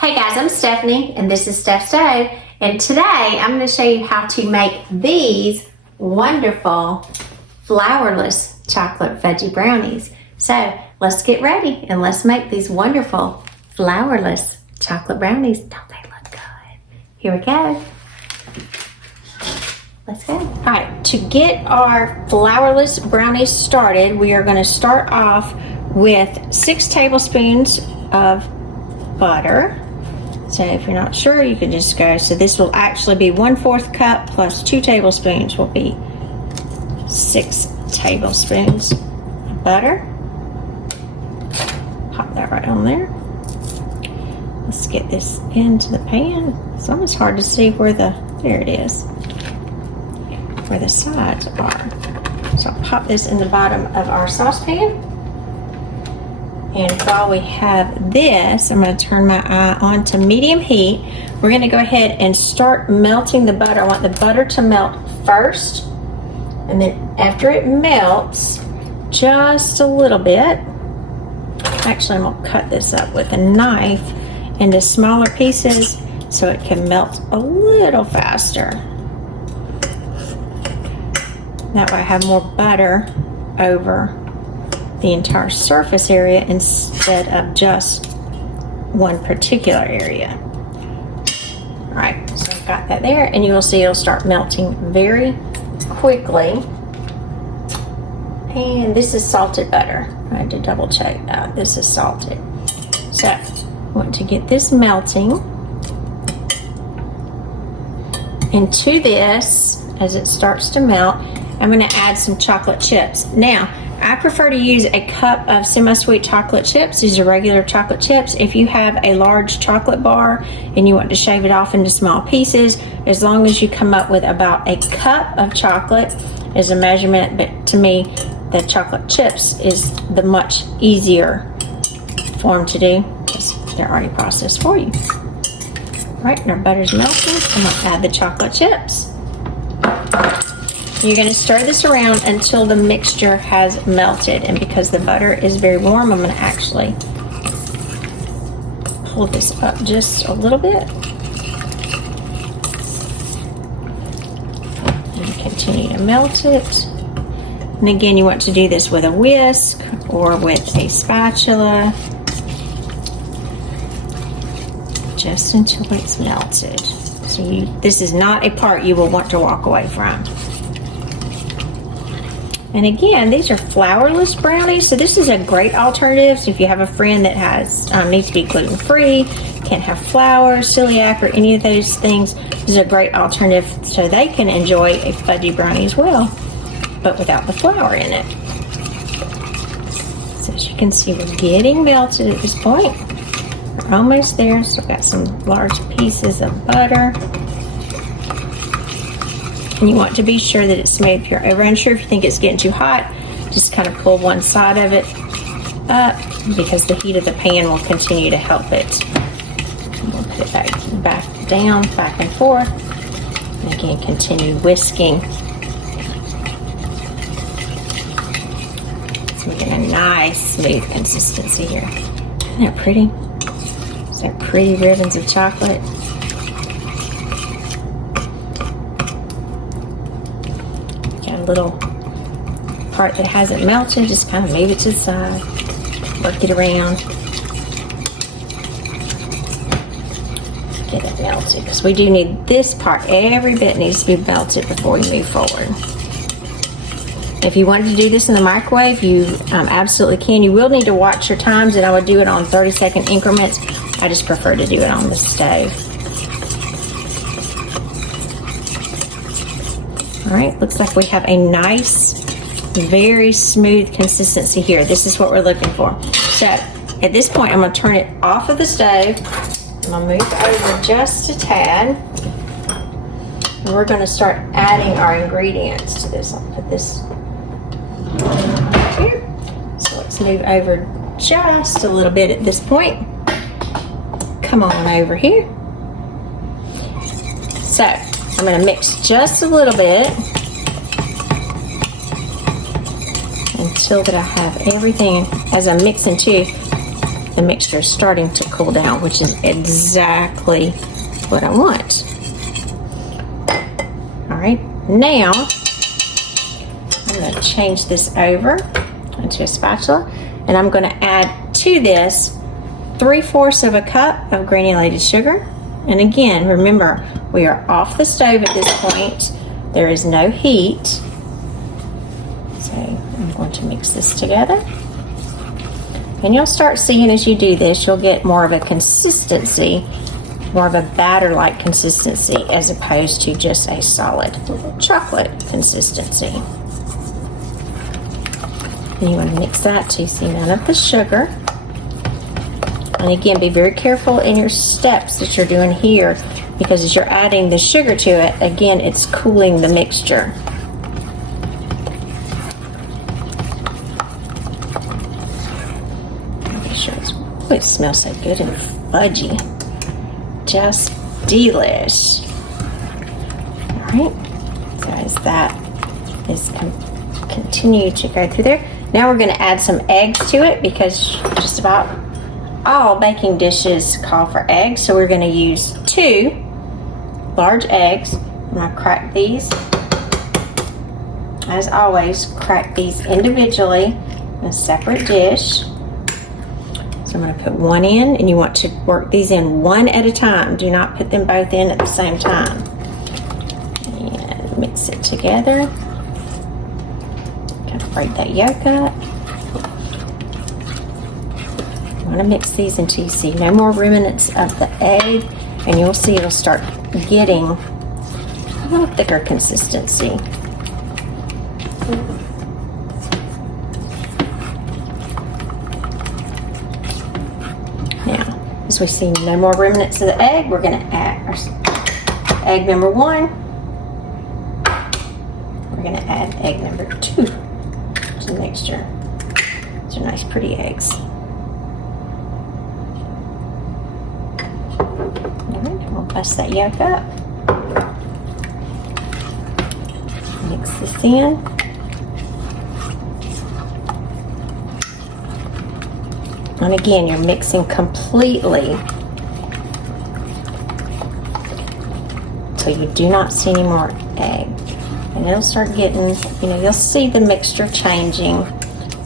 Hey guys, I'm Stephanie and this is Steph Stove, and today I'm going to show you how to make these wonderful flourless chocolate fudgy brownies. So let's get ready and let's make these wonderful flourless chocolate brownies. Don't they look good? Here we go. Let's go. All right, to get our flourless brownies started, we are going to start off with 6 tablespoons of butter. So if you're not sure, you can just go. So this will actually be 1/4 cup plus 2 tablespoons will be 6 tablespoons of butter. Pop that right on there. Let's get this into the pan. It's almost hard to see where there it is, where the sides are. So I'll pop this in the bottom of our saucepan. And while we have this, I'm going to turn my eye on to medium heat. We're going to go ahead and start melting the butter. I want the butter to melt first. And then after it melts just a little bit, actually I'm going to cut this up with a knife into smaller pieces so it can melt a little faster. That way I have more butter over the entire surface area instead of just one particular area. All right, so I've got that there, and you will see it'll start melting very quickly. And this is salted butter. I had to double check that. This is salted. So I want to get this melting. And to this, as it starts to melt, I'm going to add some chocolate chips. Now, I prefer to use a cup of semi-sweet chocolate chips. These are regular chocolate chips. If you have a large chocolate bar and you want to shave it off into small pieces, as long as you come up with about a cup of chocolate as a measurement, but to me, the chocolate chips is the much easier form to do because they're already processed for you. All right, and our butter's melting. I'm going to add the chocolate chips. You're going to stir this around until the mixture has melted, and because the butter is very warm, I'm going to actually pull this up just a little bit and continue to melt it. And again, you want to do this with a whisk or with a spatula just until it's melted. So this is not a part you will want to walk away from. And again, these are flourless brownies, so this is a great alternative. So if you have a friend that has needs to be gluten-free, can't have flour, celiac, or any of those things, this is a great alternative so they can enjoy a fudgy brownie as well, but without the flour in it. So as you can see, we're getting melted at this point. We're almost there, so I've got some large pieces of butter. And you want to be sure that it's smooth. If you're ever unsure, if you think it's getting too hot, just kind of pull one side of it up because the heat of the pan will continue to help it. And we'll put it back down, back and forth. And again, continue whisking. So we're getting a nice smooth consistency here. Isn't that pretty? Those are pretty ribbons of chocolate. Little part that hasn't melted, just kind of move it to the side, work it around, get it melted, because we do need this part. Every bit needs to be melted before we move forward. If you wanted to do this in the microwave, you absolutely can. You will need to watch your times, and I would do it on 30-second increments. I just prefer to do it on the stove. All right, looks like we have a nice, very smooth consistency here. This is what we're looking for. So at this point, I'm going to turn it off of the stove. I'm going to move over just a tad. And we're going to start adding our ingredients to this. I'll put this here. So let's move over just a little bit at this point. Come on over here. So I'm going to mix just a little bit until that I have everything. As I'm mixing too, the mixture is starting to cool down, which is exactly what I want. All right, now I'm going to change this over into a spatula, and I'm going to add to this 3/4 of a cup of granulated sugar. And again, remember, we are off the stove at this point. There is no heat. So I'm going to mix this together. And you'll start seeing as you do this, you'll get more of a consistency, more of a batter-like consistency as opposed to just a solid chocolate consistency. And you want to mix that to see none of the sugar. And again, be very careful in your steps that you're doing here, because as you're adding the sugar to it, again, it's cooling the mixture. Make sure it smells so good and fudgy. Just delish. All right, so as that is continue to go through there, now we're going to add some eggs to it, because just about all baking dishes call for eggs. So we're going to use 2 large eggs. I'm going to crack these. As always, crack these individually in a separate dish. So I'm going to put 1 in, and you want to work these in 1 at a time. Do not put them both in at the same time. And mix it together. Kind of break that yolk up. I'm going to mix these until you see no more remnants of the egg, and you'll see it'll start getting a little thicker consistency. Now, as we see no more remnants of the egg, we're going to add our egg number 1. We're going to add egg number 2 to the mixture. These are nice, pretty eggs. Bust that yolk up. Mix this in. And again, you're mixing completely till you do not see any more egg. And it'll start getting, you'll see the mixture changing.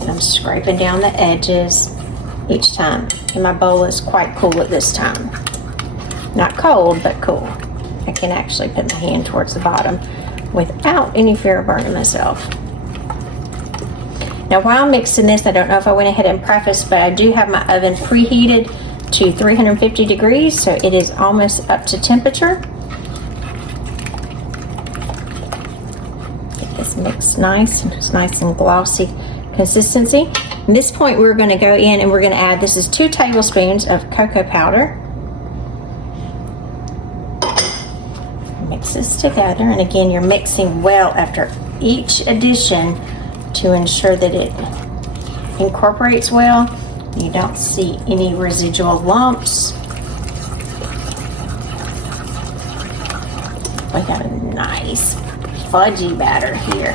And I'm scraping down the edges each time. And my bowl is quite cool at this time. Not cold, but cool. I can actually put my hand towards the bottom without any fear of burning myself. Now, while I'm mixing this, I don't know if I went ahead and prefaced, but I do have my oven preheated to 350 degrees, so it is almost up to temperature. Get this mixed nice, and it's nice and glossy consistency. At this point, we're going to go in and we're going to add, this is 2 tablespoons of cocoa powder. Mix this together, and again, you're mixing well after each addition to ensure that it incorporates well. You don't see any residual lumps. We got a nice fudgy batter here.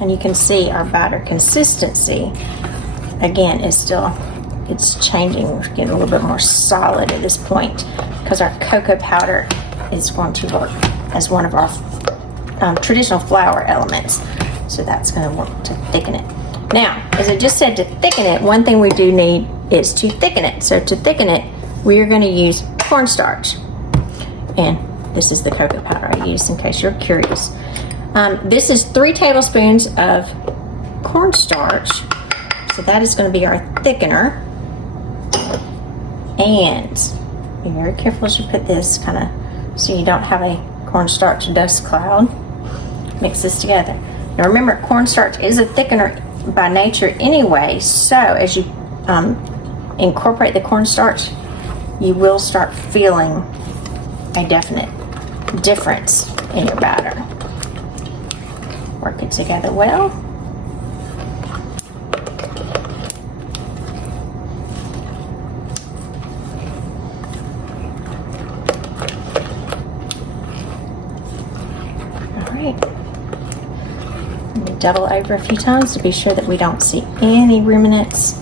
And you can see our batter consistency, again, is still, it's changing. We're getting a little bit more solid at this point because our cocoa powder is going to work as one of our traditional flour elements. So that's going to work to thicken it. Now, as I just said, to thicken it, one thing we do need is to thicken it. So to thicken it, we are going to use cornstarch. And this is the cocoa powder I used in case you're curious. This is 3 tablespoons of cornstarch. So that is going to be our thickener. And be very careful as you put this kind of so you don't have a cornstarch dust cloud. Mix this together. Now remember, cornstarch is a thickener by nature anyway, so as you incorporate the cornstarch, you will start feeling a definite difference in your batter. Work it together well. right. Let me double over a few times to be sure that we don't see any remnants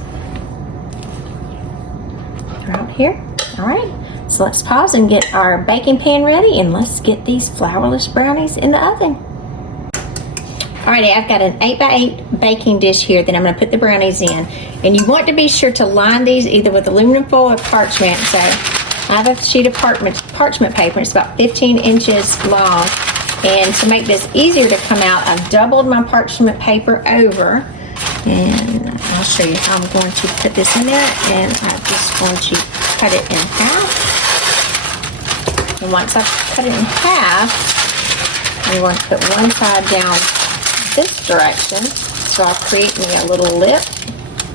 throughout here. All right, so let's pause and get our baking pan ready, and let's get these flourless brownies in the oven. Alrighty, I've got an 8x8 baking dish here that I'm going to put the brownies in. And you want to be sure to line these either with aluminum foil or parchment. So I have a sheet of parchment paper. It's about 15 inches long. And to make this easier to come out, I've doubled my parchment paper over. And I'll show you how I'm going to put this in there. And I'm just going to cut it in half. And once I've cut it in half, I'm going to put one side down this direction, so I'll create me a little lip,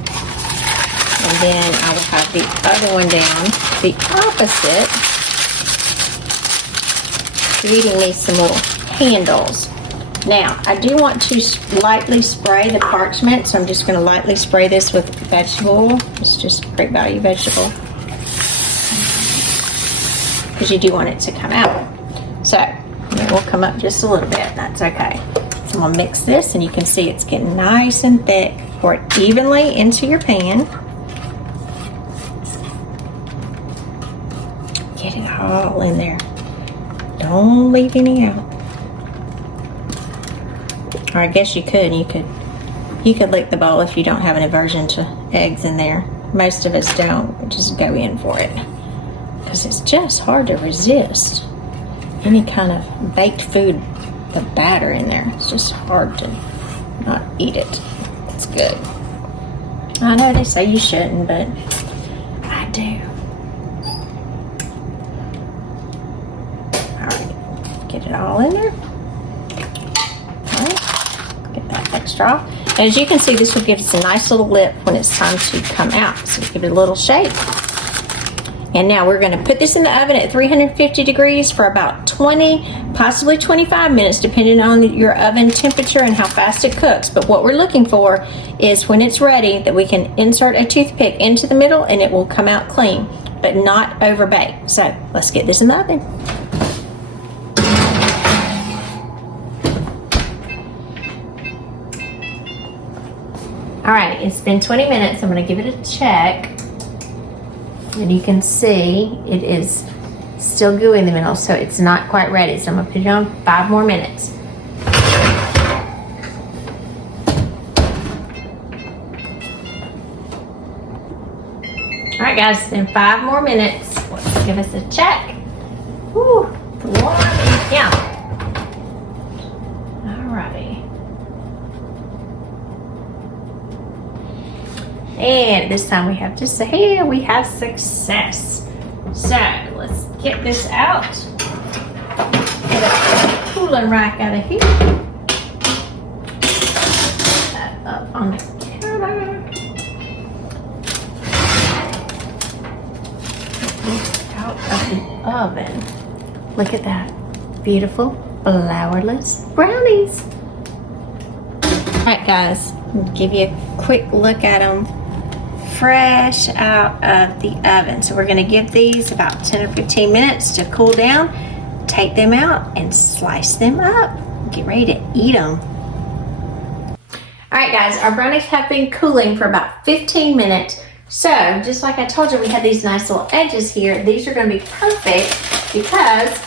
and then I will have the other one down the opposite, creating me some little handles. Now I do want to lightly spray the parchment, so I'm just going to lightly spray this with vegetable oil. It's just great value vegetable, because you do want it to come out. So it will come up just a little bit. That's okay. I'm gonna mix this, and you can see it's getting nice and thick. Pour it evenly into your pan. Get it all in there. Don't leave any out. Or I guess you could lick the bowl if you don't have an aversion to eggs in there. Most of us don't. We just go in for it, because it's just hard to resist any kind of baked food. The batter in there. It's just hard to not eat it. It's good. I know they say you shouldn't, but I do. Alright, get it all in there. Alright, get that extra off. As you can see, this will give us a nice little lip when it's time to come out. So give it a little shake. And now we're going to put this in the oven at 350 degrees for about 20, possibly 25 minutes, depending on your oven temperature and how fast it cooks. But what we're looking for is when it's ready that we can insert a toothpick into the middle and it will come out clean, but not over baked. So let's get this in the oven. All right, it's been 20 minutes. I'm going to give it a check. And you can see it is still gooey in the middle, so it's not quite ready. So I'm gonna put it on 5 more minutes. All right, guys, it's been 5 more minutes. Let's give us a check. Whew, yeah. All righty. And this time we have to say, hey, we have success. So let's get this out. Get a cooler rack out of here. Put that up on the counter. Get this out of the oven. Look at that. Beautiful flourless brownies. All right, guys, I'll give you a quick look at them. Fresh out of the oven. So we're going to give these about 10 or 15 minutes to cool down, take them out and slice them up. Get ready to eat them. Alright guys, our brownies have been cooling for about 15 minutes. So just like I told you, we have these nice little edges here. These are going to be perfect because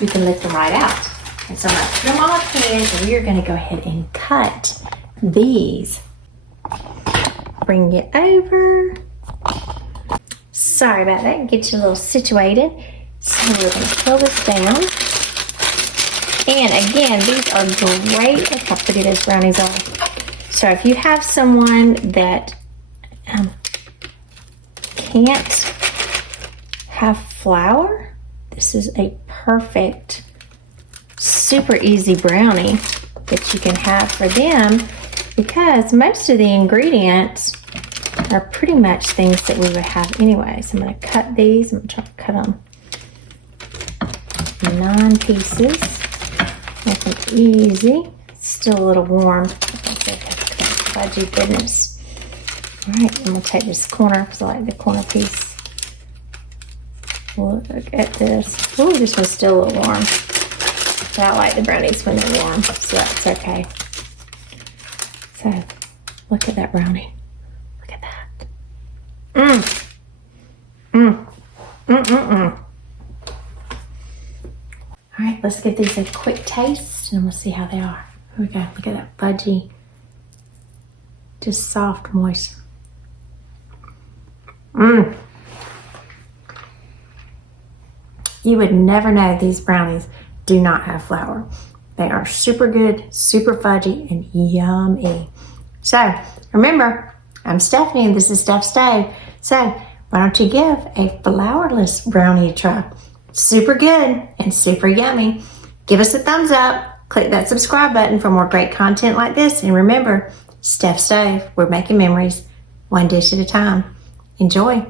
we can lift them right out. And so I'm going to put them on my pan, and we're going to go ahead and cut these. Bring it over. Sorry about that. Get you a little situated. So we're going to pull this down. And again, these are great. Look how pretty those brownies are. So if you have someone that can't have flour, this is a perfect, super easy brownie that you can have for them, because most of the ingredients are pretty much things that we would have anyway. So I'm going to cut these. I'm going to try to cut them 9 pieces. Make them easy. It's still a little warm. Fudgy goodness. All right, I'm going to take this corner because I like the corner piece. Look at this. Ooh, this one's still a little warm. But I like the brownies when they're warm, so that's okay. So, look at that brownie. Look at that. Mmm. Mmm. Mmm, mmm, mmm. All right, let's give these a quick taste and we'll see how they are. Here we go. Look at that fudgy, just soft, moist. Mmm. You would never know these brownies do not have flour. They are super good, super fudgy, and yummy. So remember, I'm Stephanie and this is Steph's Stove. So why don't you give a flourless brownie a try? Super good and super yummy. Give us a thumbs up. Click that subscribe button for more great content like this. And remember, Steph's Stove, we're making memories one dish at a time. Enjoy.